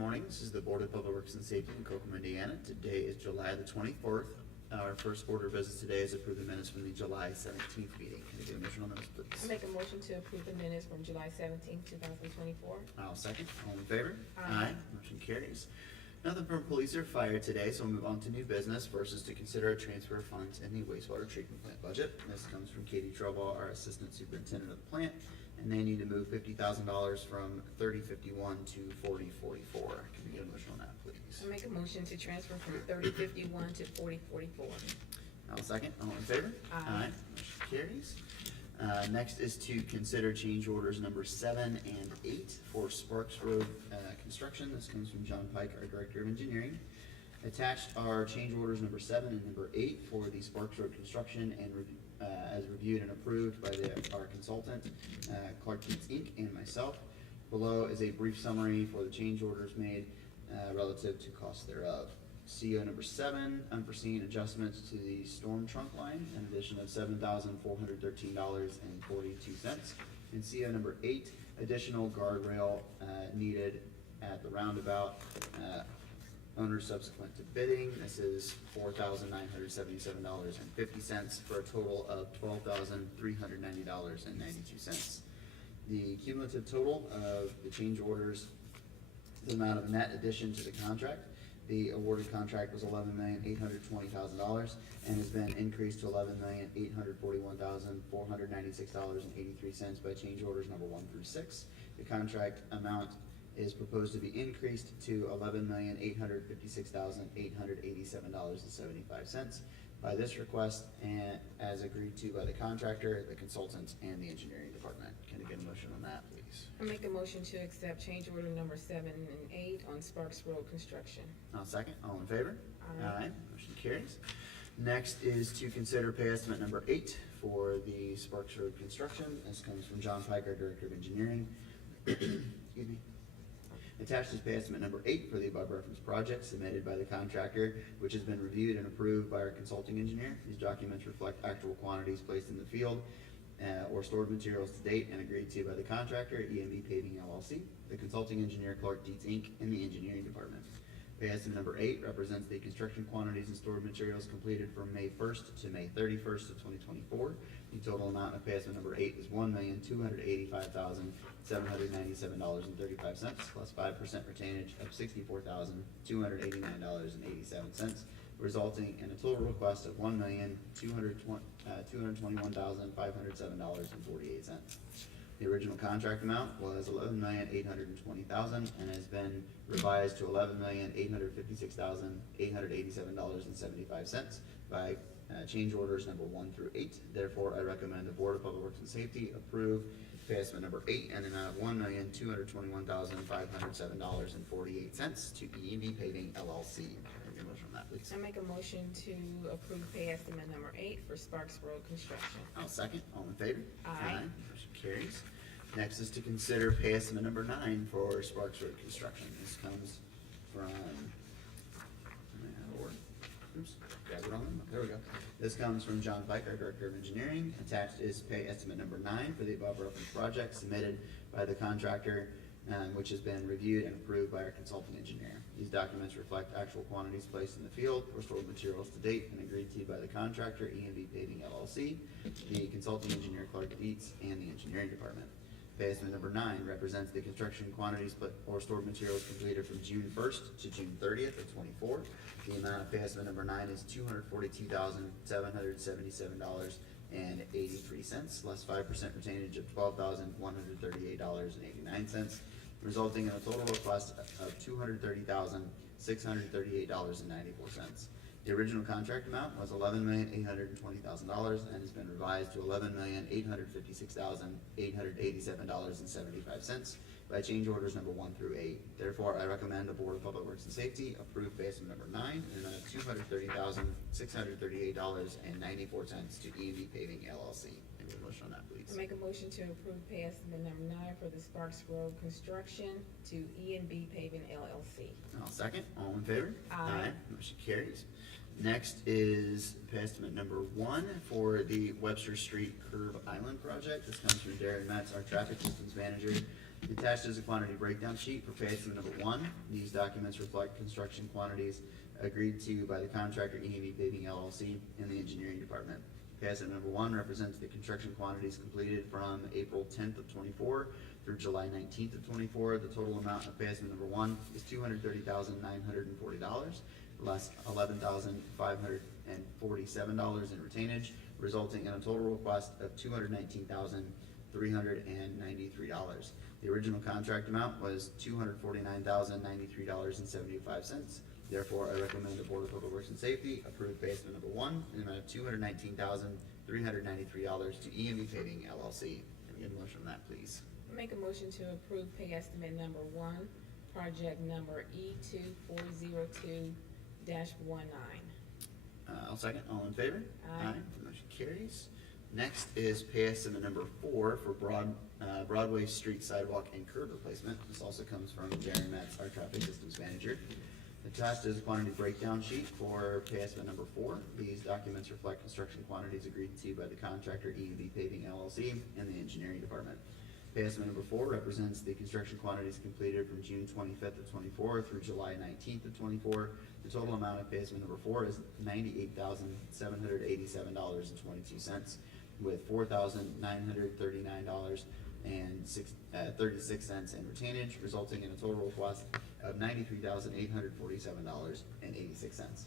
morning. This is the Board of Public Works and Safety in Kokomo, Indiana. Today is July the 24th. Our first order of business today is approve the minutes from the July 17th meeting. Can I get a motion on those, I please? make a motion to approve the minutes from July 17th, 2024. I'll second. All in favor? Aye. Motion carries. Nothing from police or fire today, so we'll move on to new business. First is to consider a transfer of funds in the wastewater treatment plant budget. This comes from Katie Trowball, our Assistant Superintendent of the plant, and they need to move $50,000 from 3051 to 4044. Can we get a motion on that, please? I make a motion to transfer from 3051 to 4044. I'll second. All in favor? Aye. Motion carries. Next is to consider change orders number 7 and 8 for Sparks Road construction. This comes from John Pike, our Director of Engineering. Attached are change orders number 7 and number 8 for the Sparks Road construction and as reviewed and approved by our consultant, Clark Dietz Inc. and myself. Below is a brief summary for the change orders made relative to costs thereof. CO number 7, unforeseen adjustments to the storm trunk line, an addition of $7,413.42. And CO number 8, additional guardrail needed at the roundabout. Owner subsequent to bidding, this is $4,977.50 for a total of $12,390.92. The cumulative total of the change orders, the amount of net addition to the contract. The awarded contract was $11,820,000 and has been increased to $11,841,496.83 by change orders number 1 through 6. The contract amount is proposed to be increased to $11,856,887.75 by this request and as agreed to by the contractor, the consultants, and the engineering department. Can I get a motion on that, please? I make a motion to accept change order number 7 and 8 on Sparks Road construction. I'll second. All in favor? Aye. Motion carries. Next is to consider pay estimate number 8 for the Sparks Road construction. This comes from John Pike, our Director of Engineering. Excuse me. Attached is pay estimate number 8 for the above referenced project submitted by the contractor, which has been reviewed and approved by our consulting engineer. These documents reflect actual quantities placed in the field or stored materials to date and agreed to by the contractor, EMB Paving LLC, the consulting engineer Clark Dietz Inc., and the engineering department. Pay estimate number 8 represents the construction quantities and stored materials completed from May 1st to May 31st of 2024. The total amount of pay estimate number 8 is $1,285,797.35 plus 5% retainage of $64,289.87, resulting in a total request of $1,221,507.48. The original contract amount was $11,820,000 and has been revised to $11,856,887.75 by change orders number 1 through 8. Therefore, I recommend the Board of Public Works and Safety approve pay estimate number 8 and an amount of $1,221,507.48 to EMB Paving LLC. Can I get a motion on that, please? I make a motion to approve pay estimate number 8 for Sparks Road construction. I'll second. All in favor? Aye. Motion carries. Next is to consider pay estimate number 9 for Sparks Road construction. This comes from, oops, grab it on them. There we go. This comes from John Pike, our Director of Engineering. Attached is pay estimate number 9 for the above referenced project submitted by the contractor, which has been reviewed and approved by our consulting engineer. These documents reflect actual quantities placed in the field or stored materials to date and agreed to by the contractor, EMB Paving LLC, the consulting engineer Clark Dietz, and the engineering department. Pay estimate number 9 represents the construction quantities or stored materials completed from June 1st to June 30th of 24. The amount of pay estimate number 9 is $242,777.83, less 5% retainage of $12,138.89, resulting in a total request of $230,638.94. The original contract amount was $11,820,000 and has been revised to $11,856,887.75 by change orders number 1 through 8. Therefore, I recommend the Board of Public Works and Safety approve pay estimate number 9 in an amount of $230,638.94 to EMB Paving LLC. Can we get a motion on that, please? I make a motion to approve pay estimate number 9 for the Sparks Road construction to ENB Paving LLC. I'll second. All in favor? Aye. Motion carries. Next is pay estimate number 1 for the Webster Street Curve Island project. This comes from Darren Metz, our traffic systems manager. Attached is a quantity breakdown sheet for pay estimate number 1. These documents reflect construction quantities agreed to by the contractor EME Paving LLC and the engineering department. Pay estimate number 1 represents the construction quantities completed from April 10th of 24 through July 19th of 24. The total amount of pay estimate number 1 is $230,940, less $11,547 in retainage, resulting in a total request of $219,393. The original contract amount was $249,093.75. Therefore, I recommend the Board of Public Works and Safety approve pay estimate number 1 in the amount of $219,393 to EME Paving LLC. Can I get a motion on that, please? Make a motion to approve pay estimate number 1, project number E2402-19. I'll second. All in favor? Aye. Motion carries. Next is pay estimate number 4 for Broadway Street sidewalk and curb replacement. This also comes from Darren Metz, our traffic systems manager. Attached is a quantity breakdown sheet for pay estimate number 4. These documents reflect construction quantities agreed to by the contractor EMB Paving LLC and the engineering department. Pay estimate number 4 represents the construction quantities completed from June 25th of 24 through July 19th of 24. The total amount of pay estimate number 4 is $98,787.22, with $4,939 and 36 cents in retainage, resulting in a total request of $93,847.86.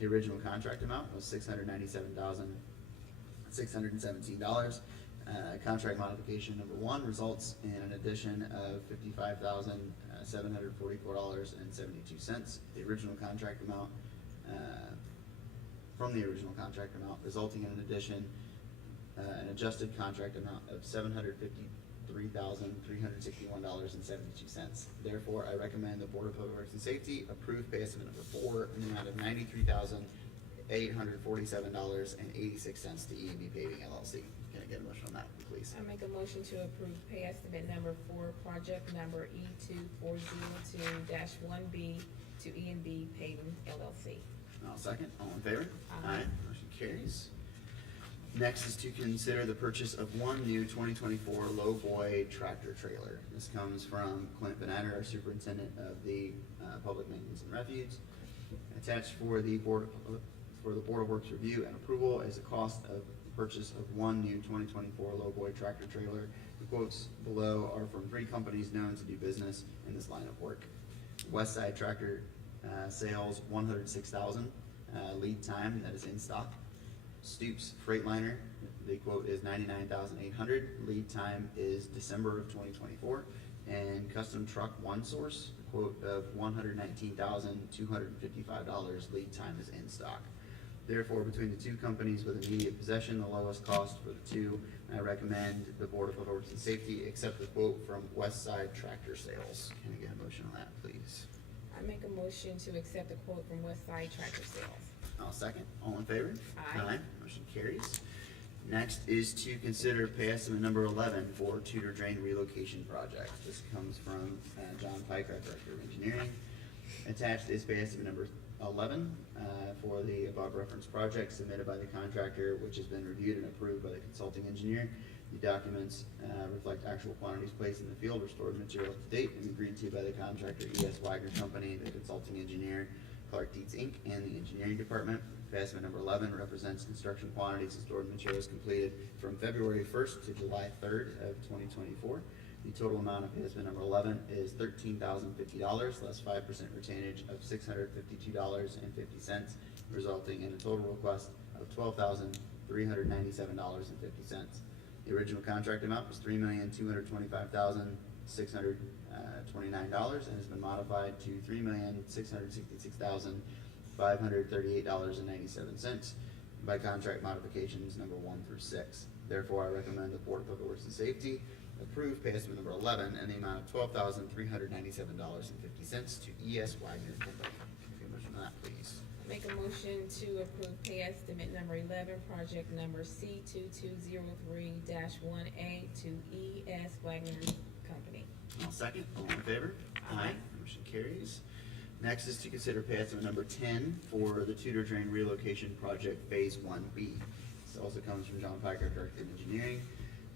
The original contract amount was $697,617. Contract modification number 1 results in an addition of $55,744.72. The original contract amount, from the original contract amount, resulting in an addition, an adjusted contract amount of $753,361.72. Therefore, I recommend the Board of Public Works and Safety approve pay estimate number 4 in the amount of $93,847.86 to EMB Paving LLC. Can I get a motion on that, please? I make a motion to approve pay estimate number 4, project number E2402-1B to E&B Paving LLC. I'll second. All in favor? Aye. Motion carries. Next is to consider the purchase of 1 new 2024 lowboy tractor trailer. This comes from Clint Benatter, our superintendent of the Public Maintenance and Refuge. Attached for the Board of Works review and approval is a cost of purchase of 1 new 2024 lowboy tractor trailer. The quotes below are from 3 companies known to do business in this line of work. Westside Tractor Sales, $106,000 lead time, that is in stock. Stoops Freightliner, the quote is $99,800, lead time is December of 2024. And Custom Truck One Source, the quote of $119,255, lead time is in stock. Therefore, between the 2 companies with immediate possession, the lowest cost for the 2, I recommend the Board of Public Works and Safety accept the quote from Westside Tractor Sales. Can I get a motion on that, please? I make a motion to accept the quote from Westside Tractor Sales. I'll second. All in favor? Aye. Motion carries. Next is to consider pay estimate number 11 for Tudor Drain relocation project. This comes from John Pike, our Director of Engineering. Attached is pay estimate number 11 for the above referenced project submitted by the contractor, which has been reviewed and approved by the consulting engineer. The documents reflect actual quantities placed in the field, restored material to date, and agreed to by the contractor E.S. Wagner Company, the consulting engineer Clark Dietz Inc., and the engineering department. Pay estimate number 11 represents construction quantities and stored materials completed from February 1st to July 3rd of 2024. The total amount of pay estimate number 11 is $13,050, less 5% retainage of $652.50, resulting in a total request of $12,397.50. The original contract amount was $3,225,629 and has been modified to $3,666,538.97 by contract modifications number 1 through 6. Therefore, I recommend the Board of Public Works and Safety approve pay estimate number 11 in the amount of $12,397.50 to E.S. Wagner Company. Can I get a motion on that, please? Make a motion to approve pay estimate number 11, project number C2203-1A to E.S. Wagner Company. I'll second. All in favor? Aye. Motion carries. Next is to consider pay estimate number 10 for the Tudor Drain Relocation Project Phase 1B. This also comes from John Piker, Director of Engineering.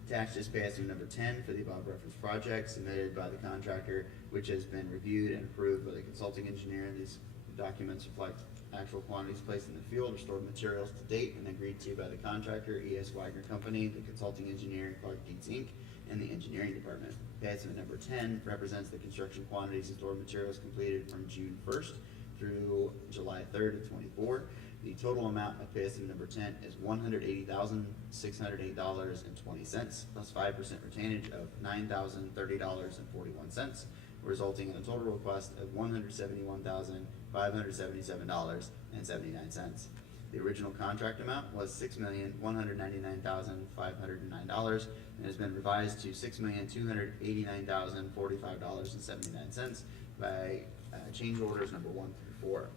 Attached is pay estimate number 10 for the above referenced project submitted by the contractor, which has been reviewed and approved by the consulting engineer. These documents reflect actual quantities placed in the field or stored materials to date and agreed to by the contractor, E.S. Wagner Company, the consulting engineer, Clark Dietz Inc., and the engineering department. Pay estimate number 10 represents the construction quantities and stored materials completed from June 1st through July 3rd of '24. The total amount of pay estimate number 10 is $180,608.20, plus 5% retainage of $9,030.41, resulting in a total request of $171,577.79. The original contract amount was $6,199,509 and has been revised to $6,289,045.79 by change orders number 1 through 4.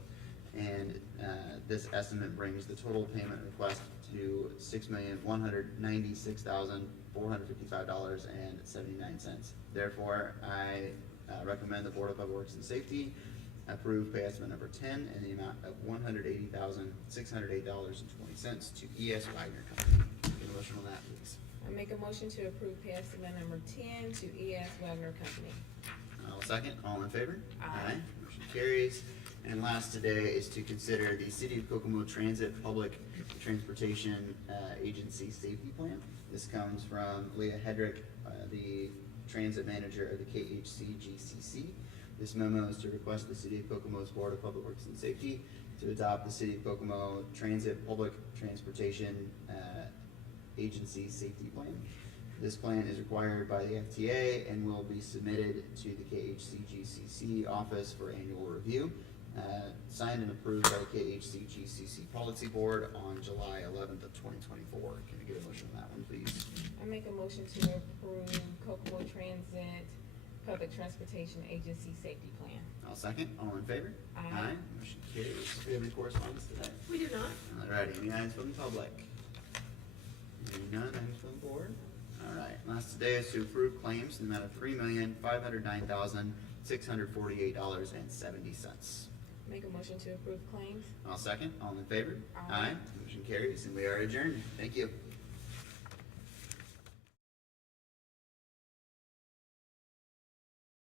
And this estimate brings the total payment request to $6,196,455.79. Therefore, I recommend the Board of Public Works and Safety approve pay estimate number 10 in the amount of $180,608.20 to E.S. Wagner Company. Get a motion on that, please. I make a motion to approve pay estimate number 10 to E.S. Wagner Company. I'll second. All in favor? Aye. Motion carries. And last today is to consider the City of Kokomo Transit Public Transportation Agency Safety Plan. This comes from Leah Hedrick, the Transit Manager of the KHCGCC. This memo is to request the City of Kokomo's Board of Public Works and Safety to adopt the City of Kokomo Transit Public Transportation Agency Safety Plan. This plan is required by the FTA and will be submitted to the KHCGCC office for annual review. Signed and approved by the KHCGCC Policy Board on July 11th of 2024. Can I get a motion on that one, please? I make a motion to approve Kokomo Transit Public Transportation Agency Safety Plan. I'll second. All in favor? Aye. Motion carries. Do we have any correspondence today? We do not. Alrighty, any items from the public? Hearing none, items from the board? Alright, last today is to approve claims in the amount of $3,509,648.70. Make a motion to approve claims. I'll second. All in favor? Aye. Motion carries, and we are adjourned. Thank you.